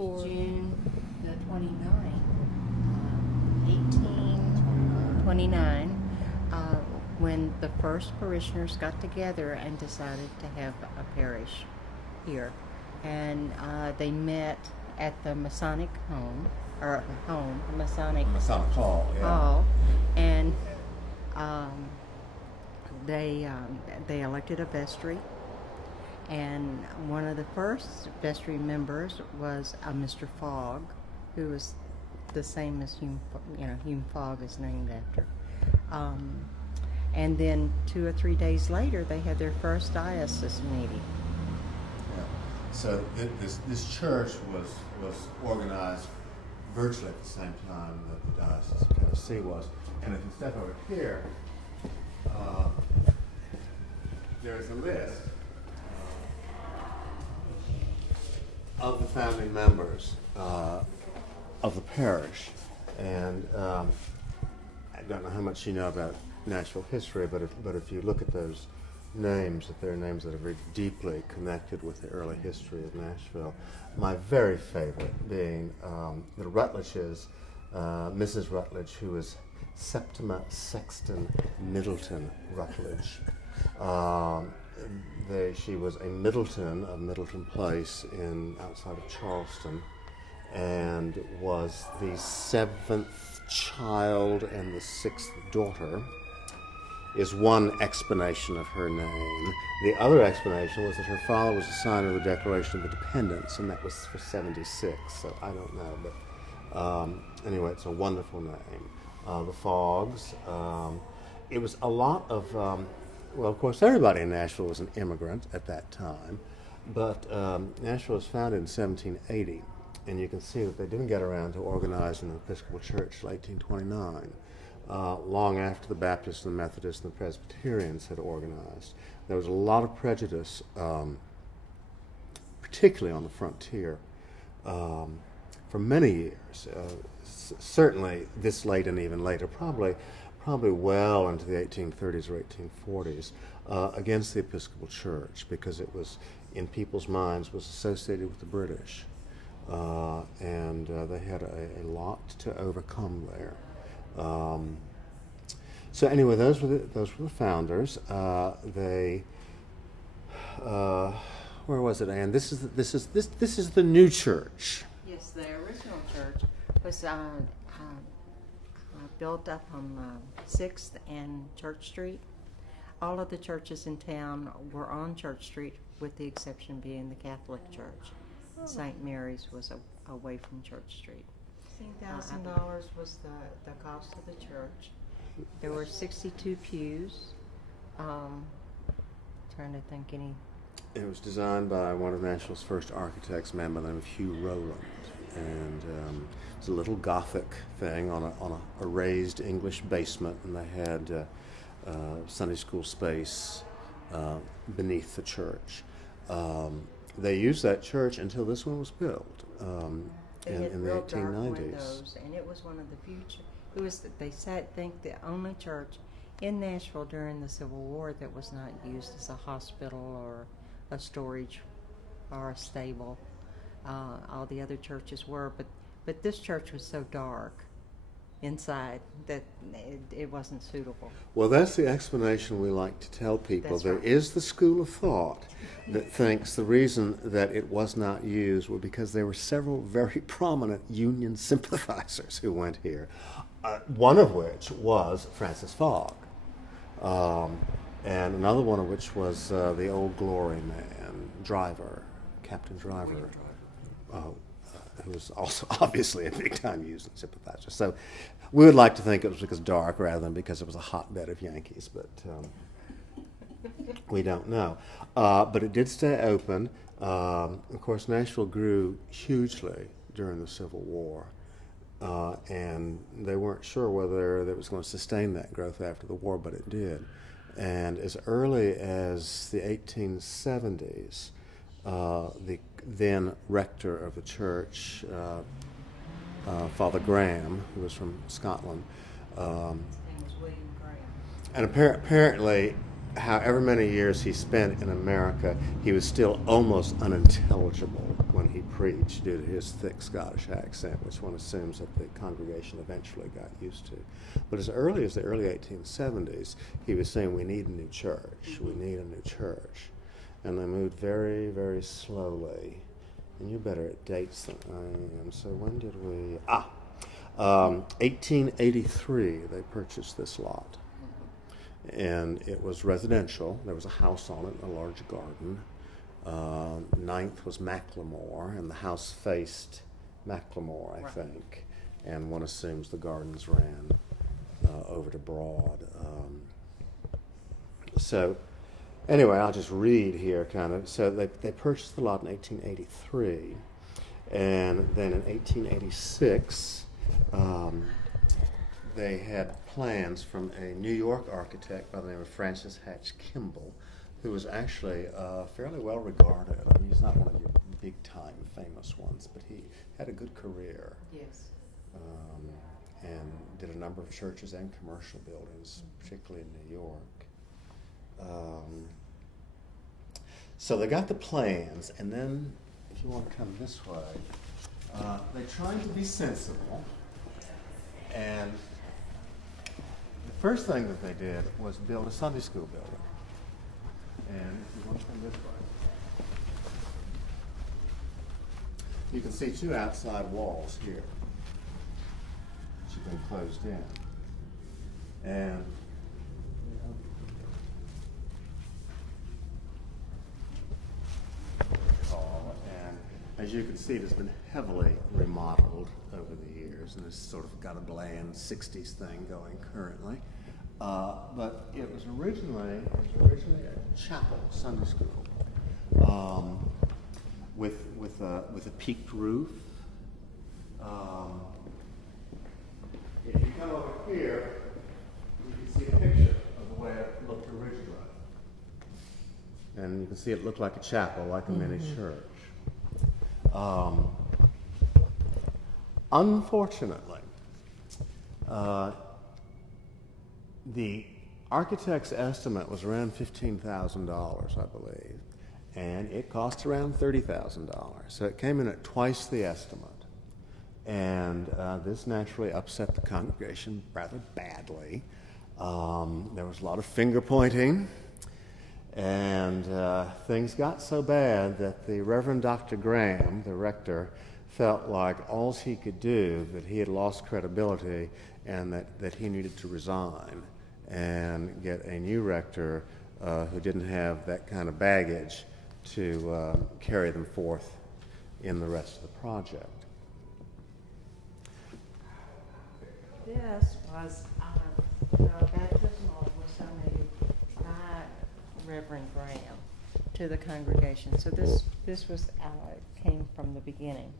before June the 29th, 1829, when the first parishioners got together and decided to have a parish here. And they met at the Masonic Masonic Hall, Hall, and they elected a vestry, and one of the first vestry members was Mr. Fogg, who was the same as Hume. Hume Fogg is named after. And then 2 or 3 days later, they had their first diocese meeting. Yeah. So this church was organized virtually at the same time that the Diocese of Tennessee was. And if you step over here, there is a list of the founding members of the parish. And I don't know how much you know about Nashville history, but if you look at those names, that they're names that are very deeply connected with the early history of Nashville. My very favorite being the Rutledges, Mrs. Rutledge, who is Septima Sexton Middleton Rutledge. She was a Middleton of Middleton Place outside of Charleston, and was the 7th child and the 6th daughter, is one explanation of her name. The other explanation was that her father was a signer of the Declaration of Independence, and that was for 76, so I don't know, but anyway, it's a wonderful name. The Foggs. It was a lot of, well, of course, everybody in Nashville was an immigrant at that time, but Nashville was founded in 1780, and you can see that they didn't get around to organizing the Episcopal Church until 1829. Long after the Baptists and the Methodists and the Presbyterians had organized. There was a lot of prejudice, particularly on the frontier, for many years. Certainly this late and even later, probably well into the 1830s or 1840s, against the Episcopal Church, because it was, in people's minds, was associated with the British. And they had a lot to overcome there. So anyway, those were the founders. Where was it, Anne? This is the new church. Yes, the original church was built up on 6th and Church Street. All of the churches in town were on Church Street, with the exception being the Catholic Church. St. Mary's was away from Church Street. $16,000 was the cost of the church. There were 62 pews. Trying to think any. It was designed by one of Nashville's first architects, a man by the name of Hugh Rowland, and it's a little Gothic thing on a raised English basement, and they had Sunday school space beneath the church. They used that church until this one was built in the 1890s. Windows, and it was one of the few. It was, they think, the only church in Nashville during the Civil War that was not used as a hospital or a storage or a stable. All the other churches were, but this church was so dark inside that it wasn't suitable. Well, that's the explanation we like to tell people. That's there right. is the school of thought that thinks the reason that it was not used was because there were several very prominent Union sympathizers who went here, one of which was Francis Fogg, and another one of which was the Old Glory man, Captain Driver, who was also obviously a big-time Union sympathizer. So we would like to think it was because dark rather than because it was a hotbed of Yankees, but we don't know. But it did stay open. Of course, Nashville grew hugely during the Civil War, and they weren't sure whether it was going to sustain that growth after the war, but it did. And as early as the 1870s, the then rector of the church, Father Graham, who was from Scotland, His name was William Graham. and apparently however many years he spent in America, he was still almost unintelligible when he preached due to his thick Scottish accent, which one assumes that the congregation eventually got used to. But as early as the early 1870s, he was saying, we need a new church, we need a new church. And they moved very, very slowly. And you're better at dates than I am. So when did we... 1883, they purchased this lot. And it was residential. There was a house on it, a large garden. 9th was Macklemore, and the house faced Macklemore, I think. And one assumes the gardens ran over to Broad. So anyway, I'll just read here kind of. So they purchased the lot in 1883, and then in 1886, they had plans from a New York architect by the name of Francis Hatch Kimball, who was actually fairly well regarded. I mean, he's not one of your big-time famous ones, but he had a good career. Yes. And did a number of churches and commercial buildings, particularly in New York. So they got the plans, and then, if you want to come this way, they tried to be sensible, and the first thing that they did was build a Sunday school building. And if you want to come this way, you can see two outside walls here, which have been closed in. And as you can see, it has been heavily remodeled over the years, and it's sort of got a bland 60s thing going currently. But it was originally a chapel, Sunday school, with a peaked roof. If you come over here, you can see a picture of the way it looked originally, and you can see it looked like a chapel, like a mini church. Unfortunately, the architect's estimate was around $15,000, I believe, and it cost around $30,000. So it came in at twice the estimate, and this naturally upset the congregation rather badly. There was a lot of finger pointing. And things got so bad that the Reverend Dr. Graham, the rector, felt like all he could do, that he had lost credibility and that he needed to resign and get a new rector who didn't have that kind of baggage to carry them forth in the rest of the project. This was the baptismal was donated by Reverend Graham to the congregation. So this was came from the beginning,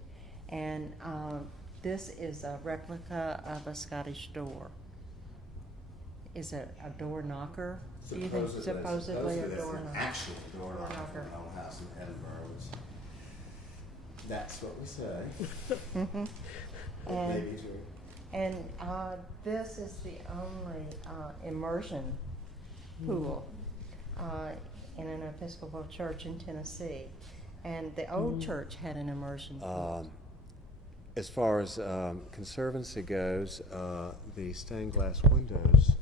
and this is a replica of a Scottish door. Is it a door knocker? Do you think supposedly a door knocker? Actual door knocker from an old house in Edinburgh. That's what we say. And this is the only immersion pool in an Episcopal church in Tennessee. And the old church had an immersion pool. As far as conservancy goes, the stained glass windows,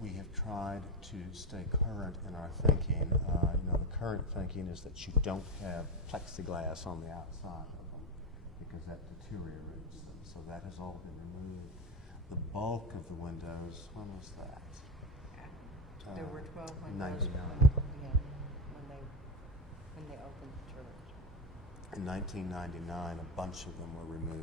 we have tried to stay current in our thinking. The current thinking is that you don't have plexiglass on the outside of them because that deteriorates them. So that has all been removed. The bulk of the windows, when was that? There were 12 windows. 99. Yeah, when they opened the church. In 1999, a bunch of them were removed.